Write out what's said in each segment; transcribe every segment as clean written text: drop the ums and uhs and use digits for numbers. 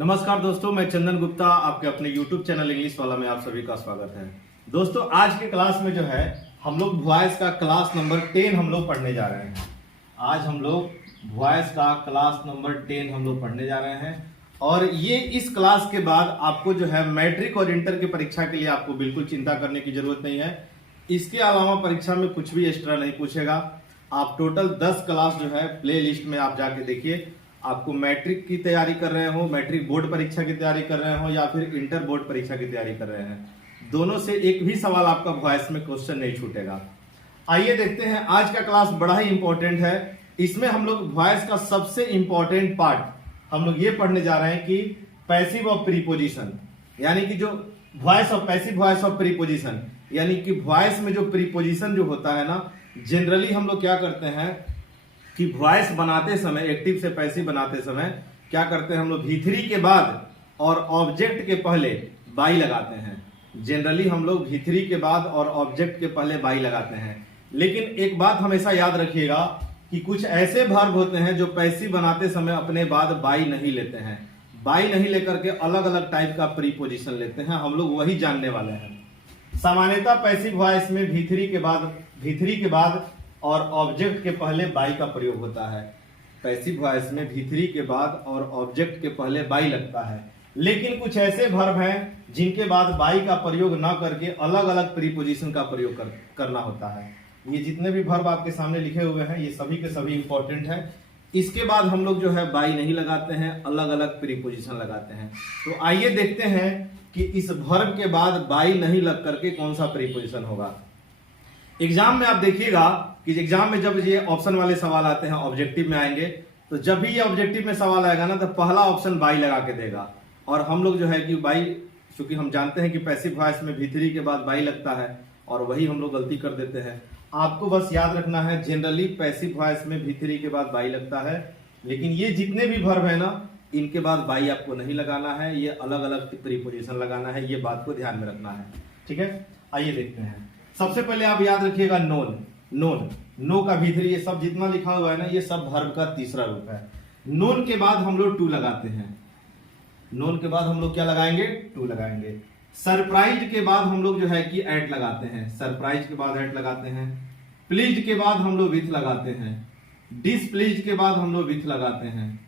नमस्कार दोस्तों, मैं चंदन गुप्ता आपके अपने YouTube चैनल इंग्लिश वाला में आप सभी का स्वागत है। दोस्तों, आज के क्लास में जो है हम लोग वॉइस का क्लास नंबर 10 हम लोग पढ़ने जा रहे हैं। आज हम लोग वॉइस का क्लास नंबर 10 हम लोग पढ़ने जा रहे हैं और ये इस क्लास के बाद आपको जो है मैट्रिक और इंटर की परीक्षा के लिए आपको बिल्कुल चिंता करने की जरूरत नहीं है। इसके अलावा परीक्षा में कुछ भी एक्स्ट्रा नहीं पूछेगा। आप टोटल 10 क्लास जो है प्ले लिस्ट में आप जाके देखिए। आपको मैट्रिक की तैयारी कर रहे हो, मैट्रिक बोर्ड परीक्षा की तैयारी कर रहे हो या फिर इंटर बोर्ड परीक्षा की तैयारी कर रहे हैं, दोनों से एक भी सवाल आपका वॉइस में क्वेश्चन नहीं छूटेगा। आइए देखते हैं, आज का क्लास बड़ा ही इंपॉर्टेंट है। इसमें हम लोग वॉइस का सबसे इंपॉर्टेंट पार्ट हम लोग ये पढ़ने जा रहे हैं कि पैसिव ऑफ प्रीपोजिशन, यानी कि जो voice of passive voice of preposition, यानी कि वॉइस में जो प्रीपोजिशन जो होता है ना, जनरली हम लोग क्या करते हैं कि वॉइस बनाते समय, एक्टिव से पैसिव बनाते समय क्या करते हैं हम लोग, V3 के बाद और ऑब्जेक्ट के पहले बाई लगाते हैं। जनरली हम लोग V3 के बाद और ऑब्जेक्ट के पहले बाई लगाते हैं। लेकिन एक बात हमेशा याद रखिएगा कि कुछ ऐसे वर्ब होते हैं जो पैसिव बनाते समय अपने बाद बाई नहीं लेते हैं। बाई नहीं लेकर के अलग अलग टाइप का प्रीपोजिशन लेते हैं, हम लोग वही जानने वाले हैं। सामान्यतः पैसिव वॉइस में V3 के बाद और ऑब्जेक्ट के पहले बाई का प्रयोग होता है। पैसिव वॉइस में V3 के बाद और ऑब्जेक्ट के पहले बाई लगता है। लेकिन कुछ ऐसे वर्ब हैं जिनके बाद बाई का प्रयोग ना करके अलग अलग प्रीपोजिशन का प्रयोग करना होता है। ये जितने भी वर्ब आपके सामने लिखे हुए हैं ये सभी के सभी इंपॉर्टेंट है। इसके बाद हम लोग जो है बाई नहीं लगाते हैं, अलग अलग प्रीपोजिशन लगाते हैं। तो आइए देखते हैं कि इस वर्ब के बाद बाई नहीं लग करके कौन सा प्रीपोजिशन होगा। एग्जाम में आप देखिएगा कि एग्जाम में जब ये ऑप्शन वाले सवाल आते हैं, ऑब्जेक्टिव में आएंगे, तो जब भी ये ऑब्जेक्टिव में सवाल आएगा ना, तो पहला ऑप्शन बाई लगा के देगा। और हम लोग जो है कि बाई, क्योंकि हम जानते हैं कि पैसिव वॉइस में V3 के बाद बाई लगता है और वही हम लोग गलती कर देते हैं। आपको बस याद रखना है, जनरली पैसिव वॉइस में V3 के बाद बाई लगता है, लेकिन ये जितने भी वर्ब है ना, इनके बाद बाई आपको नहीं लगाना है, ये अलग अलग प्रीपोजिशन लगाना है। ये बात को ध्यान में रखना है, ठीक है। आइए देखते हैं। सबसे पहले आप याद रखिएगा नोन। नो का V3, ये सब जितना लिखा हुआ है ना, ये सब वर्ब का तीसरा रूप है। नोन के बाद हम लोग टू लगाते हैं। नोन के बाद हम लोग क्या लगाएंगे? टू लगाएंगे। सरप्राइज के बाद हम लोग जो है कि एट लगाते हैं। सरप्राइज के बाद एट लगाते हैं। प्लीज के बाद हम लोग विथ लगाते हैं। डिसप्लीज के बाद हम लोग विथ लगाते हैं,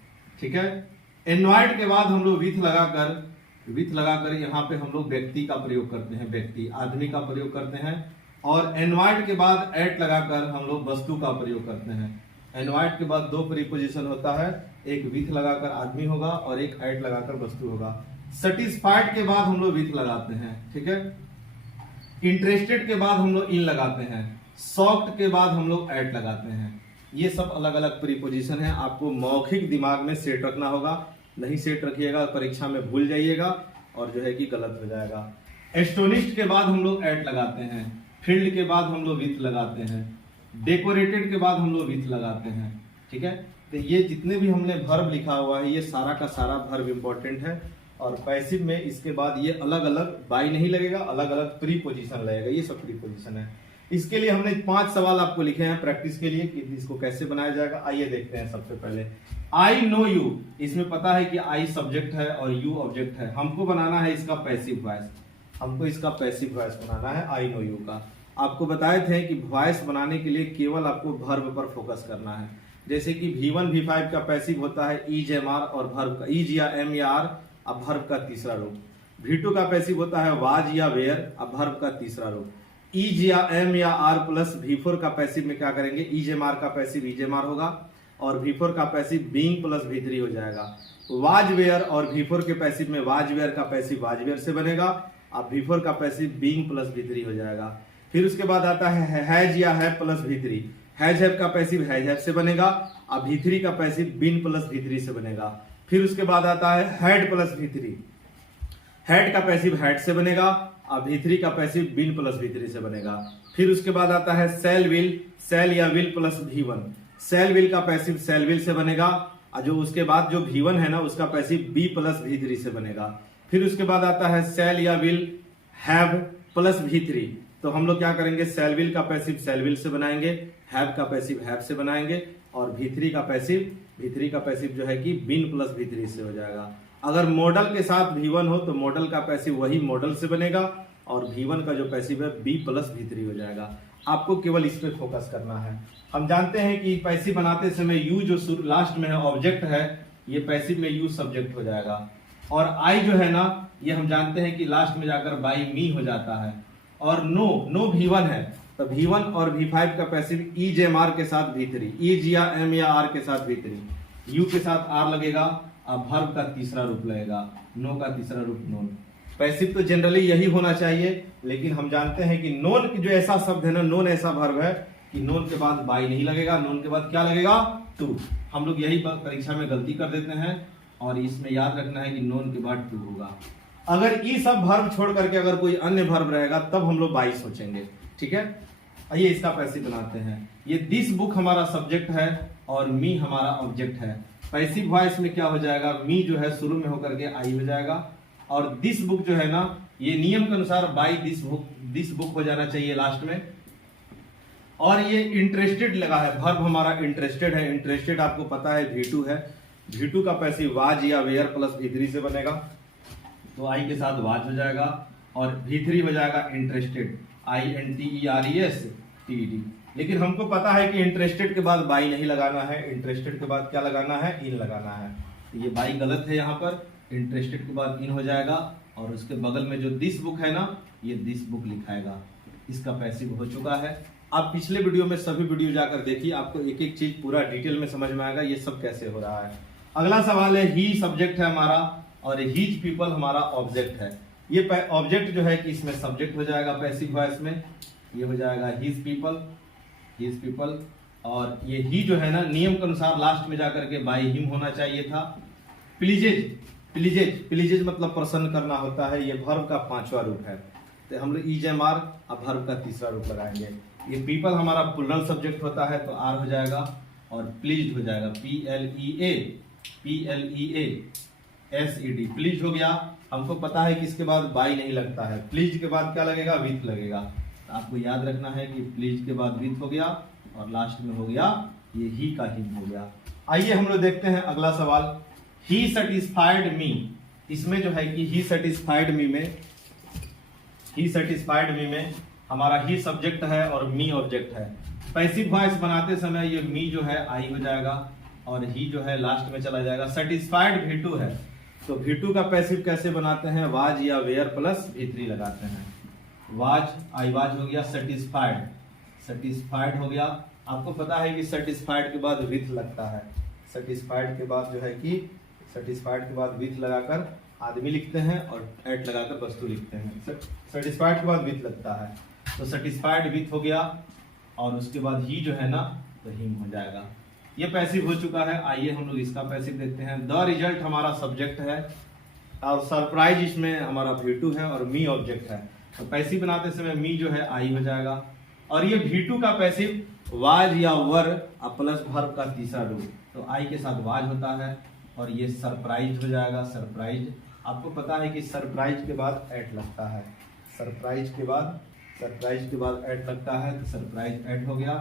ठीक है। एनवायड के बाद हम लोग विथ लगाकर यहाँ पे हम लोग व्यक्ति का प्रयोग करते हैं, व्यक्ति आदमी का प्रयोग करते हैं। और एनवायड के बाद एट लगाकर हम लोग वस्तु का प्रयोग करते हैं। एनवायड के बाद दो प्रीपोजिशन होता है, एक विथ लगाकर आदमी होगा और एक एट लगाकर वस्तु होगा। सेटिस्फाइड के बाद हम लोग विथ लगाते हैं, ठीक है। इंटरेस्टेड के बाद हम लोग इन लगाते हैं। शॉक्ड के बाद हम लोग एट लगाते हैं। ये सब अलग अलग प्रीपोजिशन है, आपको मौखिक दिमाग में सेट रखना होगा। नहीं सेट रखिएगा परीक्षा में भूल जाइएगा और जो है कि गलत हो जाएगा। एस्टोनिश्ड के बाद हम लोग एट लगाते हैं। फील्ड के बाद हम लोग विथ लगाते हैं। डेकोरेटेड के बाद हम लोग विथ लगाते हैं, ठीक है। तो ये जितने भी हमने वर्ब लिखा हुआ है, ये सारा का सारा वर्ब इंपॉर्टेंट है। और पैसिव में इसके बाद ये अलग अलग बाई नहीं लगेगा, अलग अलग प्रीपोजिशन लगेगा। ये सब प्रीपोजिशन है। इसके लिए हमने 5 सवाल आपको लिखे हैं प्रैक्टिस के लिए कि इसको कैसे बनाया जाएगा। आइए देखते हैं। सबसे पहले आई नो यू, इसमें पता है कि आई सब्जेक्ट है और यू ऑब्जेक्ट है। हमको बनाना है इसका पैसिव वॉइस, हमको इसका पैसिव वॉइस बनाना है आई नो यू का। आपको बताए थे कि वॉइस बनाने के लिए केवल आपको वर्ब पर फोकस करना है। जैसे कि V1 V5 का पैसिव होता है ईज एम आर और वर्ब का ईज या एम या आर, अब वर्ब का तीसरा रूप। V2 का पैसिव होता है वाज या वेयर, अब वर्ब का तीसरा रूप। ईज या एम या आर प्लस V4 का पैसिव में क्या करेंगे, ईज एम आर का पैसिव ईज एम आर होगा और V4 का पैसिव बीइंग प्लस V3 हो जाएगा। वाज वेयर और V4 के पैसिव में वाज वेयर का पैसिव वाज वेयर से बनेगा, अब V4 का पैसिव बीइंग प्लस V3 हो जाएगा। फिर उसके बाद आता है हैज या have plus V3। Has have का पैसिव हैज हैव से बनेगा, अब V3 का पैसिव बीन प्लस V3 से बनेगा। फिर उसके बाद आता है हैड प्लस V3। हैड का पैसिव हैड से बनेगा, अब V3 का पैसिव बीन प्लस V3 से बनेगा। फिर उसके बाद आता है सेल विल, सेल या will plus V1। Shall will का पैसिव सेल विल से बनेगा, और जो उसके बाद जो V1 है ना, उसका पैसिव बी प्लस V3 से बनेगा। फिर उसके बाद आता है सेल या विल हैव प्लस V3। तो हम लोग क्या करेंगे, सेल विल का पैसिव सेल विल से बनाएंगे, हैव का पैसिव हैव से बनाएंगे और V3 का पैसिव जो है कि बीन प्लस V3 से हो जाएगा। अगर मॉडल के साथ V1 हो तो मॉडल का पैसिव वही मॉडल से बनेगा और V1 का जो पैसिव है B प्लस V3 हो जाएगा। आपको केवल इस पे फोकस करना है। हम जानते हैं कि पैसिव बनाते समय U जो लास्ट में है ऑब्जेक्ट है, ये पैसिव में U सब्जेक्ट हो जाएगा और I जो है ना, ये हम जानते हैं कि लास्ट में जाकर बाई मी हो जाता है और नो V1 है तो V1 और V5 का पैसिव E जेम R के साथ V3, E जी या M या R के साथ V3, U के साथ R लगेगा, अब वर्ब का तीसरा रूप लगेगा, नो का तीसरा रूप नोन। पैसिव तो जनरली यही होना चाहिए, लेकिन हम जानते हैं कि नोन जो ऐसा शब्द है ना, नोन ऐसा वर्ब है कि नोन के बाद बाई नहीं लगेगा, नोन के बाद क्या लगेगा, टू। हम लोग यही परीक्षा में गलती कर देते हैं और इसमें याद रखना है कि नोन के बाद टू होगा। अगर ई सब वर्ब छोड़ करके अगर कोई अन्य वर्ब रहेगा तब हम लोग बाई सोचेंगे, ठीक है। आइए इसका पैसिव बनाते हैं। ये दिस बुक हमारा सब्जेक्ट है और मी हमारा ऑब्जेक्ट है। पैसिव वॉइस में क्या हो जाएगा, मी जो है शुरू में होकर के आई हो जाएगा और दिस बुक जो है ना, ये नियम के अनुसार बाई दिस बुक हो जाना चाहिए लास्ट में। और ये इंटरेस्टेड लगा है, वर्ब हमारा इंटरेस्टेड है। इंटरेस्टेड आपको पता है V2 है। V2 का पैसिव वाज या वेयर प्लस V3 से बनेगा, तो आई के साथ वाज हो जाएगा और V3 हो जाएगा इंटरेस्टेड, INTERESTED। लेकिन हमको पता है कि इंटरेस्टेड के बाद बाई नहीं लगाना है, इंटरेस्टेड के बाद क्या लगाना है, इन लगाना है। ये बाई गलत है, यहाँ पर इंटरेस्टेड के बाद इन हो जाएगा और उसके बगल में जो दिस बुक है ना, ये दिस बुक लिखाएगा। इसका पैसिव हो चुका है। आप पिछले वीडियो में सभी वीडियो जाकर देखिए, आपको एक एक चीज पूरा डिटेल में समझ में आएगा ये सब कैसे हो रहा है। अगला सवाल है, ही सब्जेक्ट है हमारा और हीज पीपल हमारा ऑब्जेक्ट है। ये ऑब्जेक्ट जो है कि इसमें सब्जेक्ट हो जाएगा पैसिव वॉइस में, ये हो जाएगा हीज पीपल और ये ही जो है ना, नियम के अनुसार लास्ट में जाकर के बाई हिम होना चाहिए था। प्लीजेज मतलब प्रसन्न करना होता है, ये वर्ब का पांचवा रूप है, तो हम लोग EJMR अब वर्ब का तीसरा रूप लगाएंगे। ये पीपल हमारा प्लूरल सब्जेक्ट होता है तो R हो जाएगा और प्लीज हो जाएगा PLEASED, प्लीज हो गया। हमको पता है कि इसके बाद बाई नहीं लगता है, प्लीज के बाद क्या लगेगा, विथ लगेगा। तो आपको याद रखना है कि प्लीज के बाद विथ हो गया और लास्ट में हो गया ये ही का हिम हो गया। आइए हम लोग देखते हैं अगला सवाल, ही सेटिस्फाइड मी। इसमें जो है कि ही सेटिस्फाइड मी में हमारा ही सब्जेक्ट है और मी ऑब्जेक्ट है। पैसिव वॉइस बनाते समय ये मी जो है आई हो जाएगा और ही जो है लास्ट में चला जाएगा। सेटिस्फाइड V2 है, तो V2 का पैसिव कैसे बनाते हैं, वाज या वेयर प्लस V3 लगाते हैं। वाज हो गया, सेटिस्फाइड हो गया। आपको पता है कि सेटिस्फाइड के बाद विथ लगता है, सेटिस्फाइड के बाद जो है कि सेटिस्फाइड के बाद विथ लगाकर आदमी लिखते हैं और एट लगाकर वस्तु लिखते हैं। सेटिस्फाइड के बाद विथ लगता है, तो सेटिस्फाइड विथ हो गया और उसके बाद ही जो है ना तो हिम हो जाएगा। ये पैसिव हो चुका है। आइए हम लोग इसका पैसिव देखते हैं। द रिजल्ट हमारा सब्जेक्ट है और सरप्राइज इसमें हमारा V2 है और मी ऑब्जेक्ट है। तो पैसिव बनाते समय मी जो है आई हो जाएगा और ये V2 का पैसिव वाज या वर प्लस वर्ब का तीसरा रूप, तो आई के साथ वाज होता है और ये सरप्राइज हो जाएगा। सरप्राइज, आपको पता है कि सरप्राइज के बाद एट लगता है, सरप्राइज के बाद एट लगता है, तो सरप्राइज एट हो गया।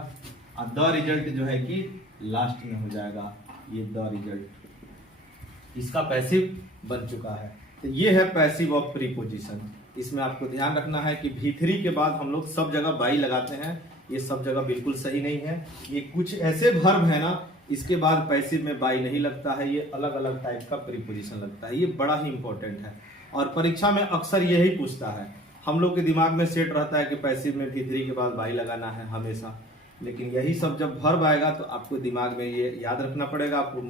और द रिजल्ट जो है कि लास्ट में हो जाएगा, ये द रिजल्ट इसका पैसिव बन चुका है। तो ये है पैसिव ऑफ प्रीपोजिशन। इसमें आपको ध्यान रखना है कि V3 के बाद हम लोग सब जगह बाई लगाते हैं, ये सब जगह बिल्कुल सही नहीं है। ये कुछ ऐसे वर्ब है ना, इसके बाद पैसिव में बाई नहीं लगता है, ये अलग अलग टाइप का प्रीपोजिशन लगता है। ये बड़ा ही इंपॉर्टेंट है और परीक्षा में अक्सर यही पूछता है। हम लोग के दिमाग में सेट रहता है कि पैसिव में V3 के बाद बाई लगाना है हमेशा, लेकिन यही सब जब वर्ब आएगा तो आपको दिमाग में ये याद रखना पड़ेगा आपको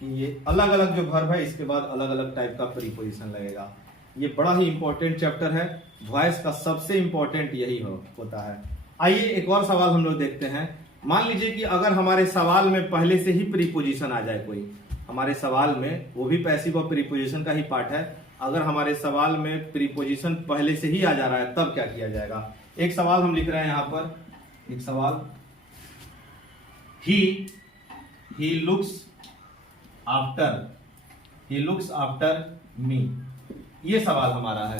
कि ये अलग अलग जो वर्ब है इसके बाद अलग अलग टाइप का प्रीपोजिशन लगेगा। ये बड़ा ही इंपॉर्टेंट चैप्टर है, वॉइस का सबसे इंपॉर्टेंट यही होता है। आइए एक और सवाल हम लोग देखते हैं। मान लीजिए कि अगर हमारे सवाल में पहले से ही प्रीपोजिशन आ जाए, कोई हमारे सवाल में, वो भी पैसिव और प्रीपोजिशन का ही पार्ट है, अगर हमारे सवाल में प्रीपोजिशन पहले से ही आ जा रहा है तब क्या किया जाएगा। एक सवाल हम लिख रहे हैं यहाँ पर, एक सवाल, he looks after me, ये सवाल हमारा है।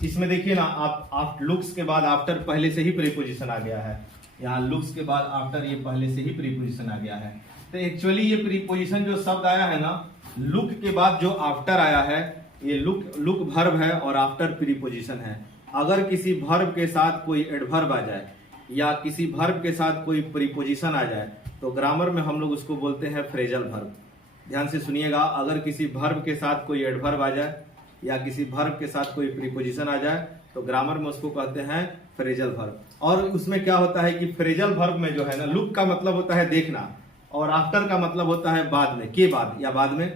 इसमें देखिए ना, आप लुक्स के बाद आफ्टर पहले से ही प्रीपोजिशन आ गया है, यहाँ लुक्स के बाद आफ्टर ये पहले से ही प्रीपोजिशन आ गया है। तो एक्चुअली ये प्रीपोजिशन जो शब्द आया है ना, लुक के बाद जो आफ्टर आया है, ये लुक वर्ब है और आफ्टर प्रीपोजिशन है। अगर किसी वर्ब के साथ कोई एडवर्ब आ जाए या किसी वर्ब के साथ कोई प्रीपोजिशन आ जाए तो ग्रामर में हम लोग उसको बोलते हैं फ्रेजल वर्ब। ध्यान से सुनिएगा, अगर किसी वर्ब के साथ कोई एडवर्ब आ जाए या किसी वर्ब के साथ कोई प्रीपोजिशन आ जाए तो ग्रामर में उसको कहते हैं फ्रेजल वर्ब। और उसमें क्या होता है कि फ्रेजल वर्ब में जो है ना, लुक का मतलब होता है देखना और आफ्टर का मतलब होता है बाद में, के बाद या बाद में।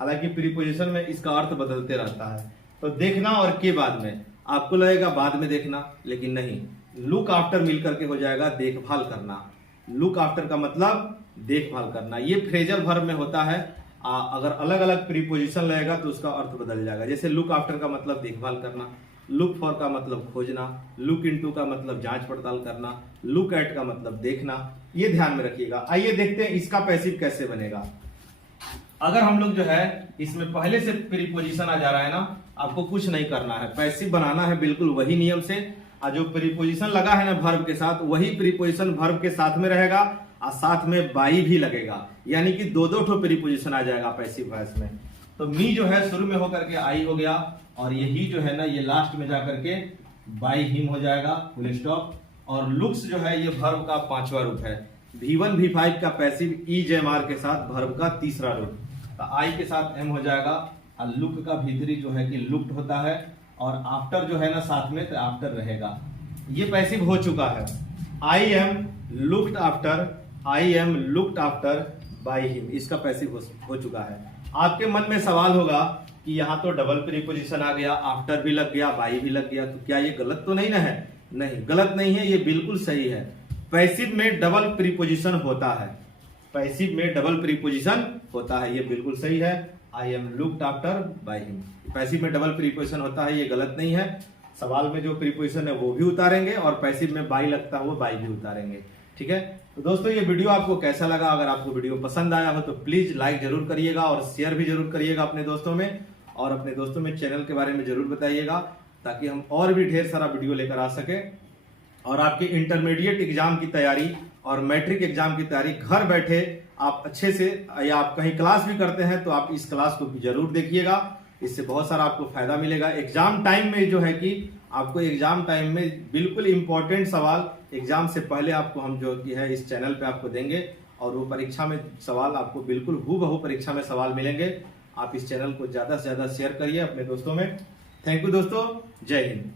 हालांकि प्रीपोजिशन में इसका अर्थ बदलते रहता है। तो देखना और के बाद में, आपको लगेगा बाद में देखना, लेकिन नहीं, लुक आफ्टर मिलकर के हो जाएगा देखभाल करना। लुक आफ्टर का मतलब देखभाल करना। ये फ्रेजल वर्ब में होता है। अगर अलग अलग प्रीपोजिशन लगेगा तो उसका अर्थ बदल जाएगा। जैसे लुक आफ्टर का मतलब देखभाल करना, लुक फॉर का मतलब खोजना, लुक इनटू का मतलब जांच पड़ताल करना, लुक एट का मतलब देखना। ये ध्यान में रखिएगा। आइए देखते हैं इसका पैसिव कैसे बनेगा। अगर हम लोग जो है इसमें पहले से प्रीपोजिशन आ जा रहा है ना, आपको कुछ नहीं करना है, पैसिव बनाना है बिल्कुल वही नियम से। और जो प्रीपोजिशन लगा है ना वर्ब के साथ, वही प्रीपोजिशन वर्ब के साथ में रहेगा और साथ में बाई भी लगेगा, यानी कि दो दो ठो प्रीपोजिशन आ जाएगा पैसिव वॉइस में। तो मी जो है शुरू में होकर के आई हो गया और यही जो है ना ये लास्ट में जाकर के बाई हिम हो जाएगा, फुल स्टॉप। और लुक्स जो है ये वर्ब का पांचवा रूप है। V1 V5 का पैसिव EJMR के साथ वर्ब का तीसरा रूप। तो आई के साथ एम हो जाएगा और लुक का भीतरी जो है कि लुक्ड होता है और आफ्टर जो है ना साथ में तो आफ्टर रहेगा। ये पैसिव हो चुका है। I am looked after, I am looked after by him, इसका पैसिव हो चुका है। आपके मन में सवाल होगा कि यहाँ तो डबल प्रीपोजिशन आ गया, आफ्टर भी लग गया, बाई भी लग गया, तो क्या ये गलत तो नहीं ना है? नहीं, गलत नहीं है, ये बिल्कुल सही है। पैसिव में डबल प्रीपोजिशन होता है, पैसिव में डबल प्रीपोजिशन होता है, ये बिल्कुल सही है। I am looked after by him, passive में डबल प्रीपोजिशन होता है, ये गलत नहीं है। सवाल में जो प्रीपोजिशन है वो भी उतारेंगे और पैसिव में बाई लगता है वो बाई भी उतारेंगे। ठीक है, तो दोस्तों ये वीडियो आपको कैसा लगा? अगर आपको वीडियो पसंद आया हो तो प्लीज लाइक जरूर करिएगा और शेयर भी जरूर करिएगा अपने दोस्तों में, और अपने दोस्तों में चैनल के बारे में जरूर बताइएगा ताकि हम और भी ढेर सारा वीडियो लेकर आ सके। और आपकी इंटरमीडिएट एग्जाम की तैयारी और मैट्रिक एग्जाम की तैयारी घर बैठे आप अच्छे से, या आप कहीं क्लास भी करते हैं तो आप इस क्लास को जरूर देखिएगा, इससे बहुत सारा आपको फायदा मिलेगा। एग्जाम टाइम में जो है कि आपको एग्जाम टाइम में बिल्कुल इंपॉर्टेंट सवाल एग्जाम से पहले आपको हम जो कि है इस चैनल पे आपको देंगे, और वो परीक्षा में सवाल आपको बिल्कुल हूबहू परीक्षा में सवाल मिलेंगे। आप इस चैनल को ज्यादा से ज्यादा शेयर करिए अपने दोस्तों में। थैंक यू दोस्तों, जय हिंद।